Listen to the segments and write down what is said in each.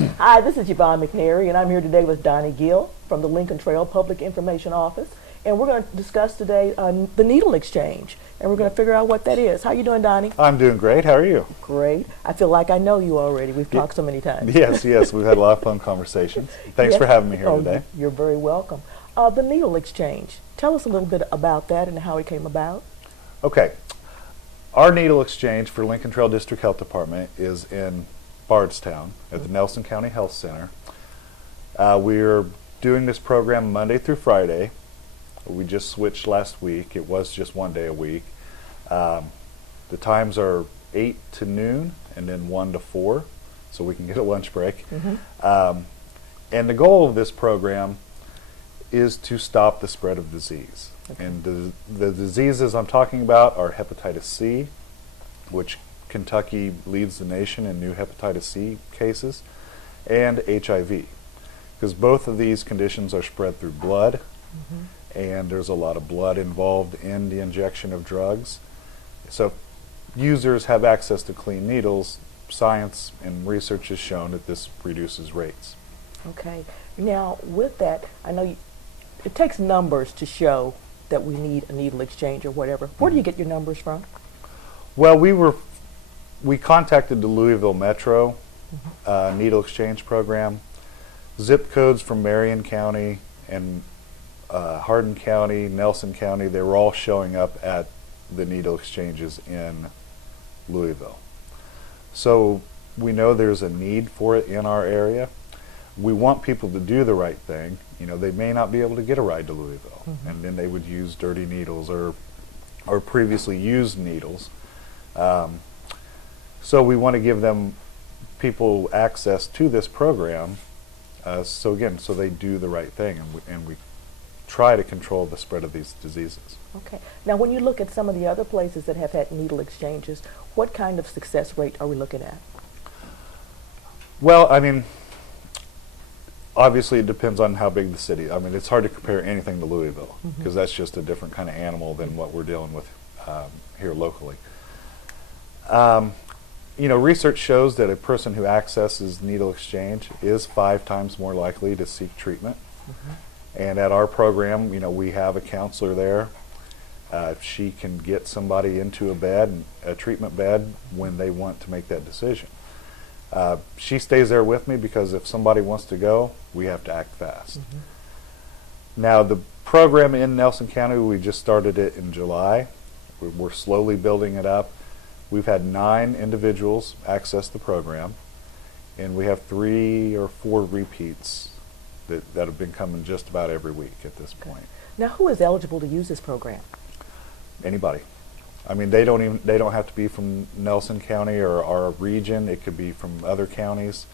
Hi, this is Yvonne McNary, and I'm here today with Donnie Gill from the Lincoln Trail Public Information Office. And we're going to discuss today the needle exchange, and we're going to figure out what that is. How you doing, Donnie? I'm doing great. How are you? Great. I feel like I know you already. We've talked so many times. Yes, yes. We've had a lot of fun conversations. Thanks for having me here today. You're very welcome. The needle exchange. Tell us a little bit about that and how it came about. Okay. Our needle exchange for Lincoln Trail District Health Department is in Bardstown at the Nelson County Health Center. We're doing this program Monday through Friday. We just switched last week. It was just one day a week. The times are 8 to noon and then 1 to 4, so we can get a lunch break. And the goal of this program is to stop the spread of disease. Okay. And the diseases I'm talking about are hepatitis C, which Kentucky leads the nation in new hepatitis C cases, and HIV, because both of these conditions are spread through blood, and there's a lot of blood involved in the injection of drugs. So users have access to clean needles. Science and research has shown that this reduces rates. Okay. Now, with that, I know it takes numbers to show that we need a needle exchange or whatever. Where do you get your numbers from? Well, we contacted the Louisville Metro needle exchange program. Zip codes from Marion County and Hardin County, Nelson County, they were all showing up at the needle exchanges in Louisville. So we know there's a need for it in our area. We want people to do the right thing. You know, they may not be able to get a ride to Louisville, and then they would use dirty needles or previously used needles. So we want to give people access to this program, so they do the right thing, and we try to control the spread of these diseases. Okay. Now, when you look at some of the other places that have had needle exchanges, what kind of success rate are we looking at? Well, I mean, obviously it depends on how big the city. I mean, it's hard to compare anything to Louisville, because that's just a different kind of animal than what we're dealing with here locally. You know, research shows that a person who accesses needle exchange is 5 times more likely to seek treatment. And at our program, you know, we have a counselor there. She can get somebody into a treatment bed when they want to make that decision. She stays there with me because if somebody wants to go, we have to act fast. Now, the program in Nelson County, we just started it in July. We're slowly building it up. We've had 9 individuals access the program, and we have 3 or 4 repeats that have been coming just about every week at this point. Now, who is eligible to use this program? Anybody. I mean, they don't have to be from Nelson County or our region. It could be from other counties.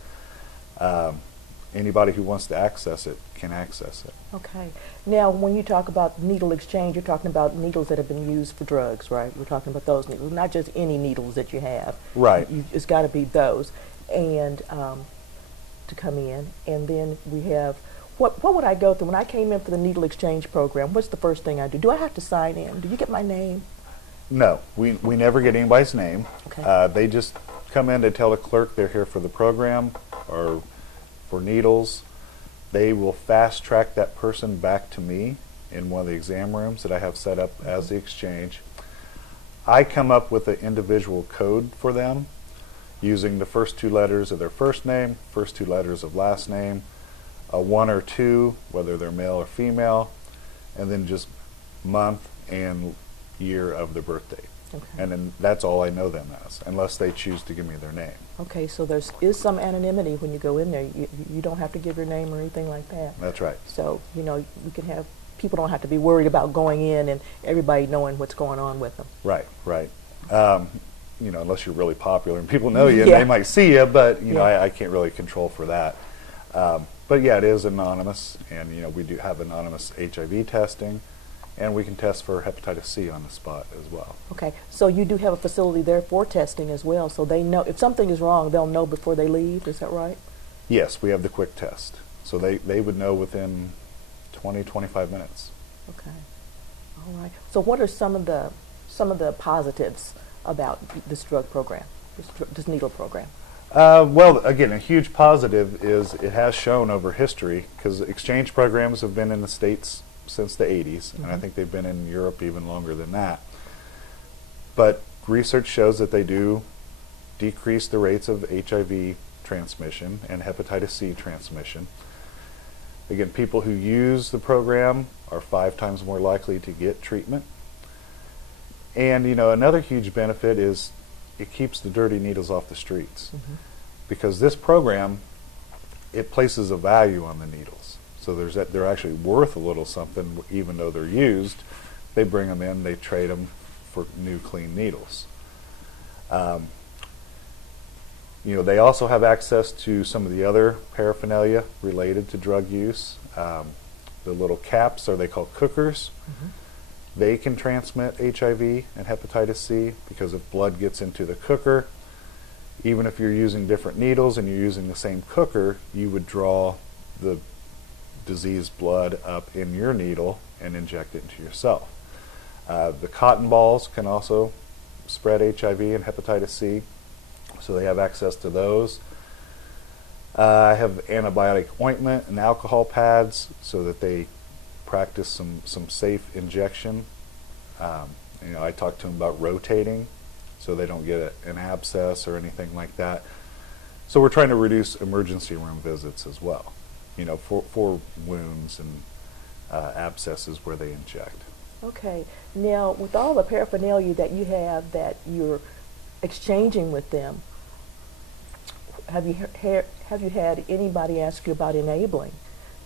Anybody who wants to access it can access it. Okay. Now, when you talk about needle exchange, you're talking about needles that have been used for drugs, right? We're talking about those needles, not just any needles that you have. Right. It's got to be those, and to come in, and then we have. What would I go through when I came in for the needle exchange program? What's the first thing I do? Do I have to sign in? Do you get my name? No, we never get anybody's name. Okay. They just come in to tell the clerk they're here for the program or for needles. They will fast track that person back to me in one of the exam rooms that I have set up as the exchange. I come up with an individual code for them using the first 2 letters of their first name, first 2 letters of last name, a 1 or 2, whether they're male or female, and then just month and year of their birthday. Okay. And then that's all I know them as, unless they choose to give me their name. Okay, so there is some anonymity when you go in there. You don't have to give your name or anything like that. That's right. So, you know, we can have, people don't have to be worried about going in and everybody knowing what's going on with them. Right, right. You know, unless you're really popular and people know you and they might see you, but, you know, I can't really control for that. But yeah, it is anonymous, and, you know, we do have anonymous HIV testing. And we can test for hepatitis C on the spot as well. Okay, so you do have a facility there for testing as well, so they know if something is wrong, they'll know before they leave, is that right? Yes, we have the quick test. So they would know within 20, 25 minutes. Okay, all right. So what are some of the positives about this drug program, this needle program? Well, again, a huge positive is it has shown over history, because exchange programs have been in the States since the 80s, and I think they've been in Europe even longer than that. But research shows that they do decrease the rates of HIV transmission and hepatitis C transmission. Again, people who use the program are 5 times more likely to get treatment. And, another huge benefit is it keeps the dirty needles off the streets. Because this program, it places a value on the needles. So they're actually worth a little something, even though they're used. They bring them in, they trade them for new, clean needles. They also have access to some of the other paraphernalia related to drug use. The little caps, or they call cookers. They can transmit HIV and hepatitis C, because if blood gets into the cooker, even if you're using different needles and you're using the same cooker, you would draw the diseased blood up in your needle and inject it into yourself. The cotton balls can also spread HIV and hepatitis C, so they have access to those. I have antibiotic ointment and alcohol pads so that they practice some safe injection. I talked to them about rotating so they don't get an abscess or anything like that. So we're trying to reduce emergency room visits as well, for wounds and abscesses where they inject. Okay. Now, with all the paraphernalia that you have that you're exchanging with them, have you had anybody ask you about enabling?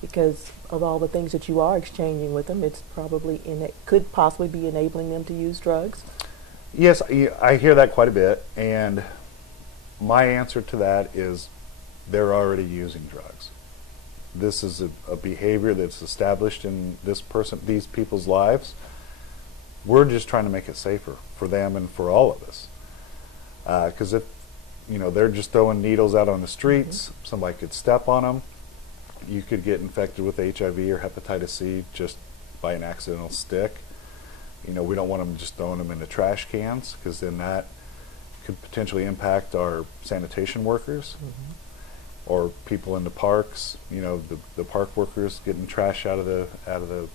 Because of all the things that you are exchanging with them, it's probably could possibly be enabling them to use drugs. Yes, I hear that quite a bit, and my answer to that is they're already using drugs. This is a behavior that's established in these people's lives. We're just trying to make it safer for them and for all of us. Because if they're just throwing needles out on the streets, somebody could step on them. You could get infected with HIV or hepatitis C just by an accidental stick. We don't want them just throwing them into trash cans, because then that could potentially impact our sanitation workers or people in the parks. The park workers getting trash out of the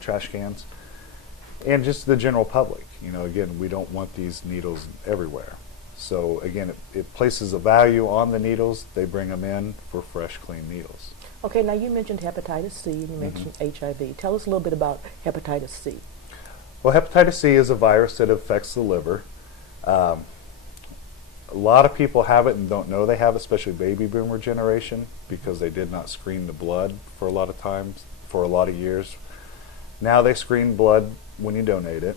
trash cans, and just the general public. Again, we don't want these needles everywhere. So again, it places a value on the needles. They bring them in for fresh, clean needles. Okay, now you mentioned hepatitis C and you mentioned HIV. Tell us a little bit about hepatitis C. Well, hepatitis C is a virus that affects the liver. A lot of people have it and don't know they have it, especially baby boomer generation, because they did not screen the blood for a lot of times, for a lot of years. Now they screen blood when you donate it.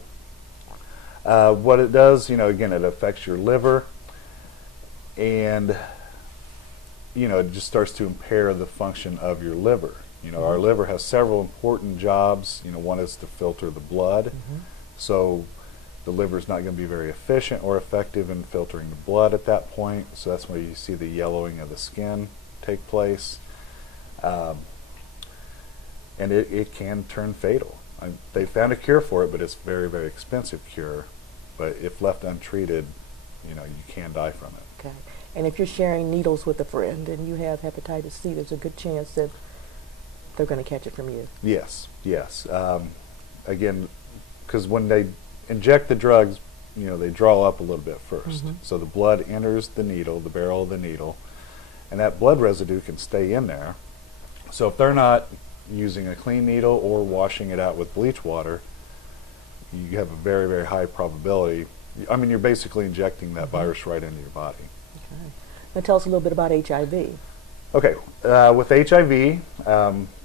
What it does, again, it affects your liver, and it just starts to impair the function of your liver. Our liver has several important jobs. One is to filter the blood, so the liver is not going to be very efficient or effective in filtering the blood at that point. So that's where you see the yellowing of the skin take place, and it can turn fatal. They found a cure for it, but it's a very, very expensive cure. But if left untreated, you can die from it. Okay. And if you're sharing needles with a friend and you have hepatitis C, there's a good chance that they're going to catch it from you. Yes. Again, because when they inject the drugs, they draw up a little bit first. So the blood enters the needle, the barrel of the needle, and that blood residue can stay in there. So if they're not using a clean needle or washing it out with bleach water, you have a very, very high probability. You're basically injecting that virus right into your body. Okay. Now tell us a little bit about HIV. Okay, with HIV,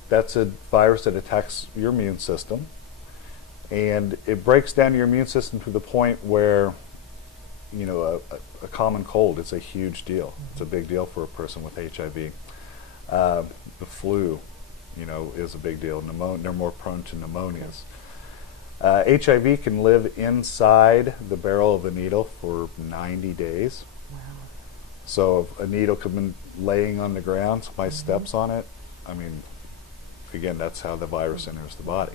that's a virus that attacks your immune system, and it breaks down your immune system to the point where, a common cold, it's a huge deal. It's a big deal for a person with HIV. The flu, is a big deal. They're more prone to pneumonias. HIV can live inside the barrel of the needle for 90 days. Wow. So if a needle could have been laying on the ground, somebody steps on it, again, that's how the virus enters the body.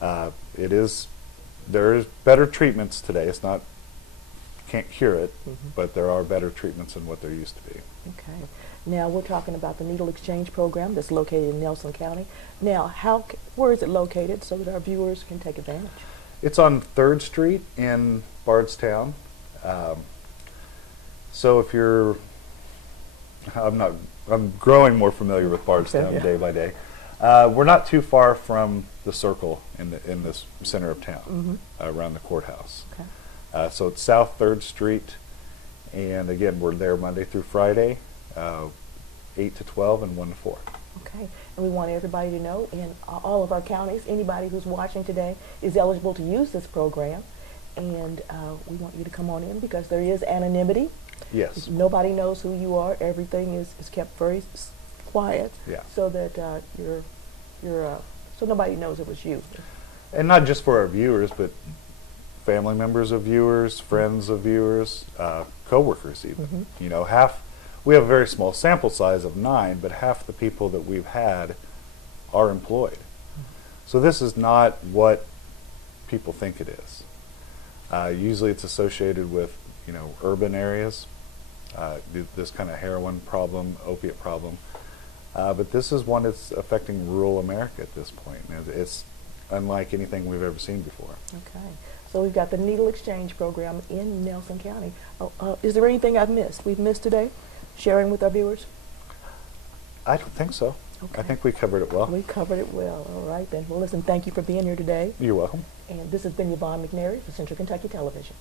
There is better treatments today. It's not can't cure it, Mm-hmm. but there are better treatments than what there used to be. Okay. Now we're talking about the needle exchange program that's located in Nelson County. Now, where is it located so that our viewers can take advantage? It's on 3rd Street in Bardstown. So if you're, I'm growing more familiar with Bardstown Okay, yeah. day by day. We're not too far from the circle in this center of town, Mm-hmm. around the courthouse. Okay. So it's South 3rd Street, and again, we're there Monday through Friday, 8 to 12 and 1 to 4. Okay. And we want everybody to know in all of our counties, anybody who's watching today is eligible to use this program. And we want you to come on in because there is anonymity. Yes. Nobody knows who you are. Everything is kept very quiet. Yeah. So that so nobody knows it was you. And not just for our viewers, but family members of viewers, friends of viewers, co-workers even. Mhm. You know, we have a very small sample size of 9, but half the people that we've had are employed. So this is not what people think it is. Usually it's associated with, you know, urban areas, this kind of heroin problem, opiate problem. But this is one that's affecting rural America at this point. And it's unlike anything we've ever seen before. Okay. So we've got the needle exchange program in Nelson County. Is there anything I've missed? We've missed today? Sharing with our viewers? I don't think so. Okay. I think we covered it well. We covered it well. All right then. Well, listen, thank you for being here today. You're welcome. And this has been Yvonne McNary for Central Kentucky Television.